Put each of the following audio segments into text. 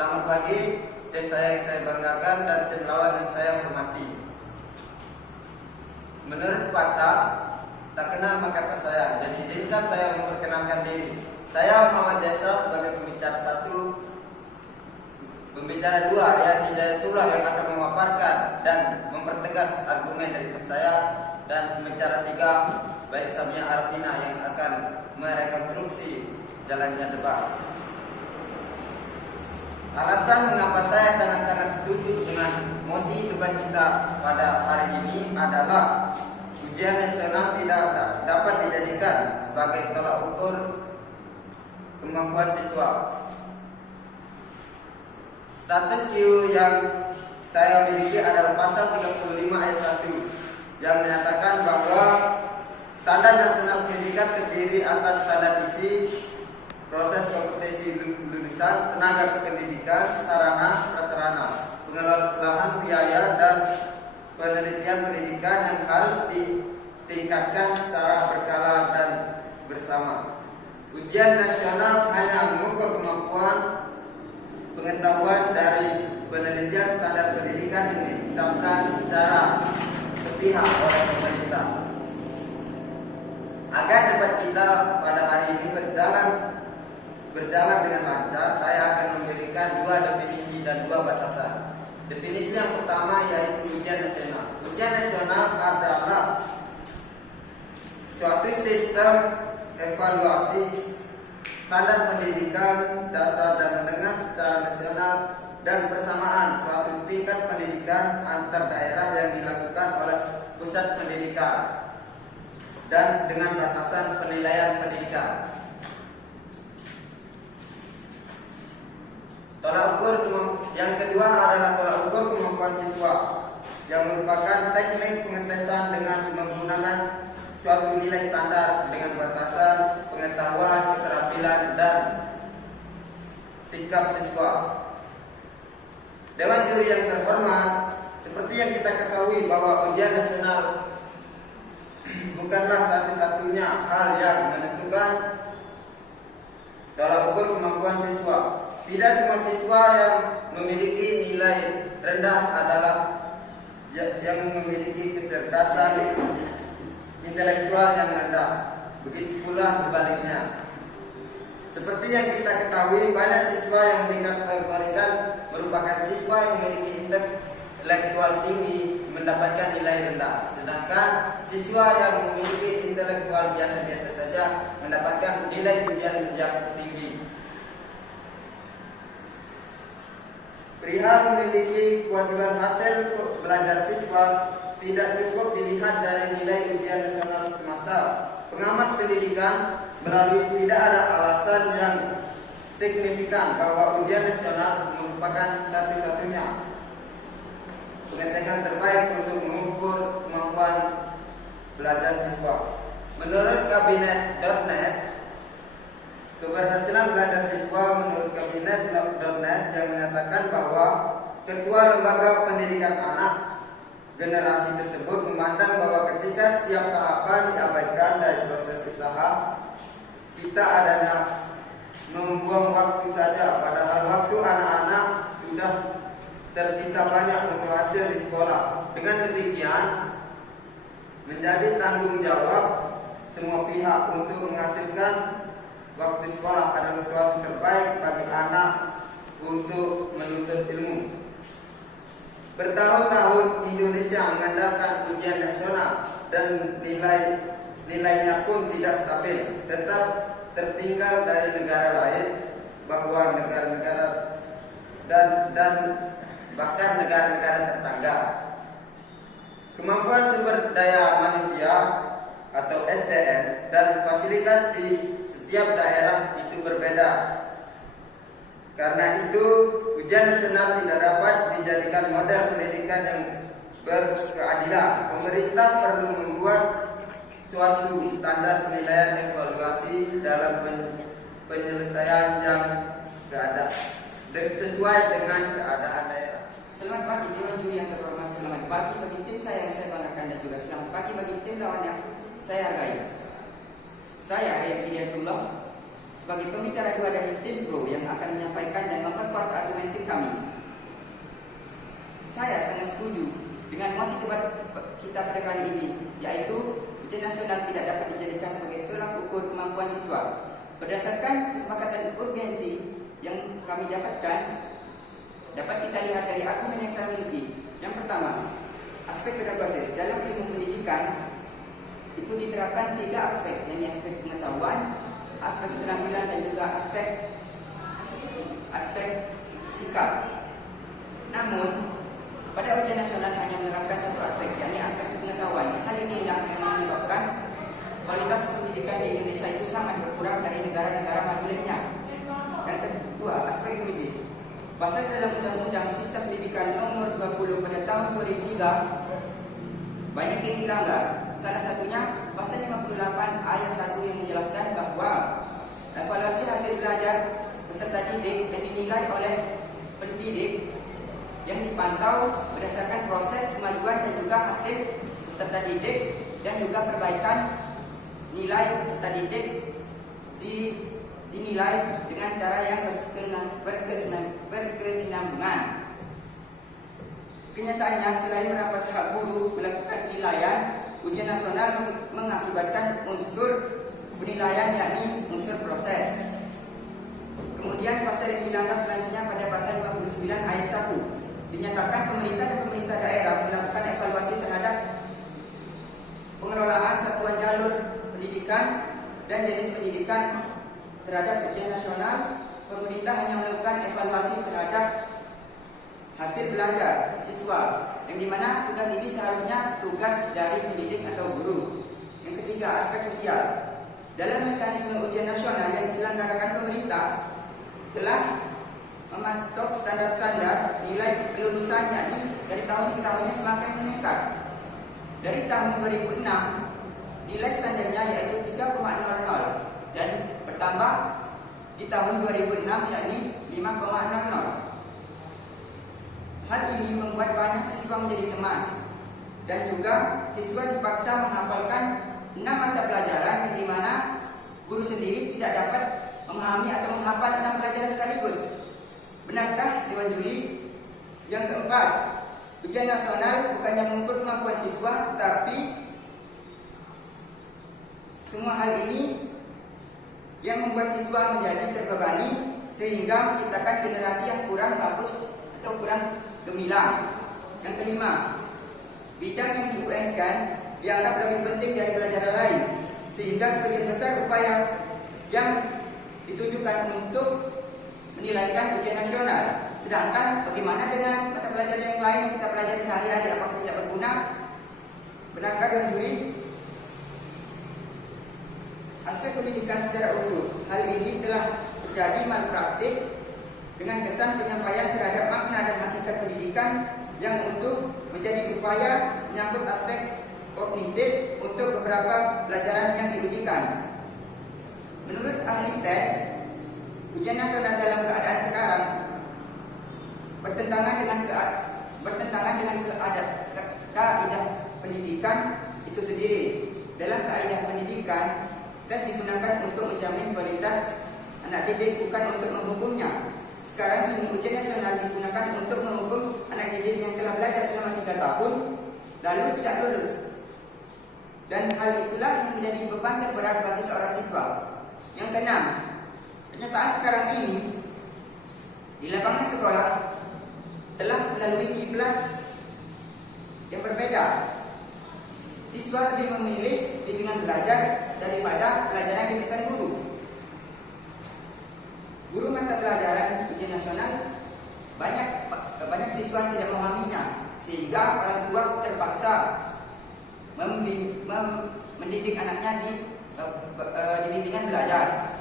Selamat pagi tim saya yang saya banggakan dan tim lawan yang saya hormati. Menurut fakta, tak kenal maka tak sayang. Jadi izinkan saya memperkenalkan diri. Saya Muhammad Jaisa sebagai pembicara satu, pembicara dua ya Hidayatullah yang akan memaparkan dan mempertegas argumen dari tim saya, dan pembicara tiga baik Samia Arfina yang akan merekonstruksi jalannya debat. Alasan mengapa saya sangat-sangat setuju dengan mosi debat kita pada hari ini adalah ujian nasional tidak dapat dijadikan sebagai tolak ukur kemampuan siswa. Status Q yang saya miliki adalah pasal 35 ayat 1 yang menyatakan bahwa standar nasional pendidikan terdiri atas standar isi, proses kompetensi lulusan, tenaga kependidikan, sarana, prasarana, pengelolaan biaya, dan penelitian pendidikan yang harus ditingkatkan secara berkala dan bersama. Ujian nasional hanya mengukur kemampuan pengetahuan dari penelitian standar pendidikan yang ditetapkan secara sepihak oleh pemerintah. Agar debat kita pada hari ini berjalan dengan lancar, saya akan memberikan dua definisi dan dua batasan. Definisi yang pertama yaitu ujian nasional. Ujian nasional adalah suatu sistem evaluasi standar pendidikan dasar dan menengah secara nasional dan persamaan suatu tingkat pendidikan antar daerah yang dilakukan oleh pusat pendidikan dan dengan batasan penilaian pendidikan. Tolak ukur yang kedua adalah tolak ukur kemampuan siswa yang merupakan teknik pengetesan dengan menggunakan suatu nilai standar dengan batasan pengetahuan, keterampilan, dan sikap siswa. Dewan juri yang terhormat, seperti yang kita ketahui bahwa ujian nasional bukanlah satu-satunya hal yang menentukan tolak ukur kemampuan siswa. Tidak semua siswa yang memiliki nilai rendah adalah yang memiliki kecerdasan intelektual yang rendah. Begitu pula sebaliknya. Seperti yang kita ketahui, banyak siswa yang dikategorikan merupakan siswa yang memiliki intelektual tinggi mendapatkan nilai rendah, sedangkan siswa yang memiliki intelektual biasa-biasa saja mendapatkan nilai ujian yang tinggi. Perihal memiliki kewajiban hasil belajar siswa tidak cukup dilihat dari nilai ujian nasional semata. Pengamat pendidikan melalui tidak ada alasan yang signifikan bahwa ujian nasional merupakan satu-satunya pengecekan terbaik untuk mengukur kemampuan belajar siswa. Menurut kabinet.net, keberhasilan belajar siswa menurut kabinet.net yang menyatakan bahwa Ketua Lembaga Pendidikan Anak generasi tersebut memandang bahwa ketika setiap tahapan diabaikan dari proses usaha, kita adanya membuang waktu saja, padahal waktu anak-anak sudah tersita banyak untuk hasil di sekolah. Dengan demikian, menjadi tanggung jawab semua pihak untuk menghasilkan waktu sekolah adalah sesuatu terbaik bagi anak untuk menuntut ilmu. Bertahun-tahun Indonesia mengandalkan ujian nasional dan nilainya pun tidak stabil, tetap tertinggal dari negara lain, bahwa negara-negara dan bahkan negara-negara tetangga. Kemampuan sumber daya manusia atau SDM dan fasilitas di setiap daerah itu berbeda. Karena itu, ujian nasional tidak dapat dijadikan model pendidikan yang berkeadilan. Pemerintah perlu membuat suatu standar penilaian evaluasi dalam penyelesaian yang sesuai dengan keadaan daerah. Selamat pagi Dewan Juri yang terhormat. Selamat pagi bagi tim saya yang saya banggakan, dan juga selamat pagi bagi tim lawan yang saya hargai. Saya Hidayatullah sebagai pembicara dua dari tim Pro yang akan menyampaikan dan memperkuat argumen tim kami. Saya sangat setuju dengan mosi debat kita pada kali ini, yaitu ujian nasional tidak dapat dijadikan sebagai tolak ukur kemampuan siswa. Berdasarkan kesepakatan urgensi yang kami dapatkan, dapat kita lihat dari argumen yang saya miliki. Yang pertama, aspek pedagogis dalam ilmu pendidikan itu diterapkan 3 aspek, yakni aspek pengetahuan, aspek keterampilan, dan juga aspek sikap. Namun, pada ujian nasional hanya menerapkan 1 aspek, yakni aspek pengetahuan. Hal ini yang menyebabkan kualitas pendidikan di Indonesia itu sangat berkurang dari negara-negara maju lainnya. Yang kedua, aspek yuridis. Pasal dalam Undang-Undang Sistem Pendidikan Nomor 20 pada tahun 2003 banyak yang dilanggar. Salah satunya pasal 58 ayat 1 yang menjelaskan bahwa evaluasi hasil belajar peserta didik yang dinilai oleh pendidik yang dipantau berdasarkan proses kemajuan dan juga hasil peserta didik dan juga perbaikan nilai peserta didik dinilai dengan cara yang berkesinambungan. Kenyataannya, selain merampas hak guru melakukan penilaian, ujian nasional mengakibatkan unsur penilaian, yakni unsur proses. Kemudian pasal yang dilanggar selanjutnya pada pasal 59 ayat 1 dinyatakan pemerintah dan pemerintah daerah melakukan evaluasi terhadap pengelolaan satuan jalur pendidikan dan jenis pendidikan terhadap ujian nasional. Pemerintah hanya melakukan evaluasi terhadap hasil belajar siswa, yang dimana tugas ini seharusnya tugas dari pendidik atau guru. Yang ketiga, aspek sosial. Dalam mekanisme ujian nasional yang diselenggarakan pemerintah telah mematok standar-standar nilai kelulusan, yakni dari tahun ke tahunnya semakin meningkat. Dari tahun 2006 nilai standarnya yaitu 3,00 dan bertambah di tahun 2006 yakni 5,00. Hal ini membuat banyak siswa menjadi cemas dan juga siswa dipaksa menghafalkan 6 mata pelajaran di mana guru sendiri tidak dapat memahami atau menghafal 6 pelajaran sekaligus. Benarkah Dewan Juri? Yang keempat, ujian nasional bukannya mengukur kemampuan siswa, tetapi semua hal ini yang membuat siswa menjadi terbebani sehingga menciptakan generasi yang kurang bagus atau kurang gemilang. Yang kelima, bidang yang di-UN-kan dianggap lebih penting dari pelajaran lain, sehingga sebagian besar upaya yang ditujukan untuk menilaikan ujian nasional. Sedangkan bagaimana dengan mata pelajaran yang lain yang kita pelajari sehari-hari, apakah tidak berguna? Benarkah Dewan Juri? Aspek pendidikan secara utuh, hal ini telah terjadi malpraktik dengan kesan penyampaian terhadap makna dan hakikat pendidikan yang untuk menjadi upaya menyangkut aspek kognitif untuk beberapa pelajaran yang diujikan. Menurut ahli tes, ujian nasional dalam keadaan sekarang bertentangan dengan kaidah pendidikan itu sendiri. Dalam kaidah pendidikan, tes digunakan untuk menjamin kualitas anak didik, bukan untuk menghukumnya. Sekarang ini ujian nasional digunakan untuk menghukum anak didik yang telah belajar selama 3 tahun lalu tidak lulus. Dan hal itulah yang menjadi beban terberat bagi seorang siswa. Yang keenam, kenyataan sekarang ini di lapangan sekolah telah melalui kiblat yang berbeda. Siswa lebih memilih bimbingan belajar daripada pelajaran yang diberikan guru. Guru mata pelajaran ujian nasional banyak siswa yang tidak memahaminya, sehingga orang tua terpaksa mendidik anaknya di bimbingan belajar.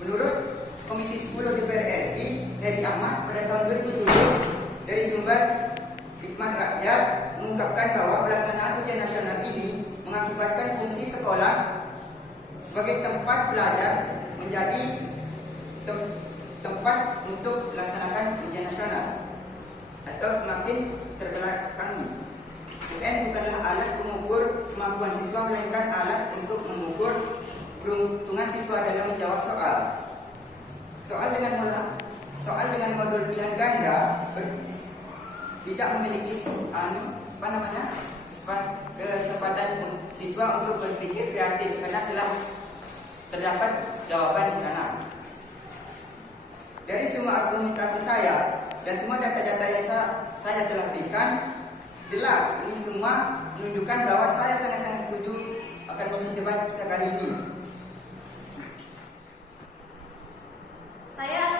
Menurut Komisi 10 DPR RI Heri Ahmad pada tahun 2007 dari sumber Hikmat Rakyat mengungkapkan bahwa pelaksanaan ujian nasional ini mengakibatkan fungsi sekolah sebagai tempat belajar menjadi tempat untuk melaksanakan ujian nasional atau semakin terbelakangi. UN bukanlah alat pengukur kemampuan siswa, melainkan alat untuk mengukur keberuntungan siswa dalam menjawab soal. Soal dengan modul pilihan ganda tidak memiliki kesempatan siswa untuk berpikir kreatif karena telah terdapat jawaban di sana. Dari semua argumentasi saya dan semua data-data yang saya telah berikan, jelas ini semua menunjukkan bahwa saya sangat-sangat setuju akan mosi debat kita kali ini. Saya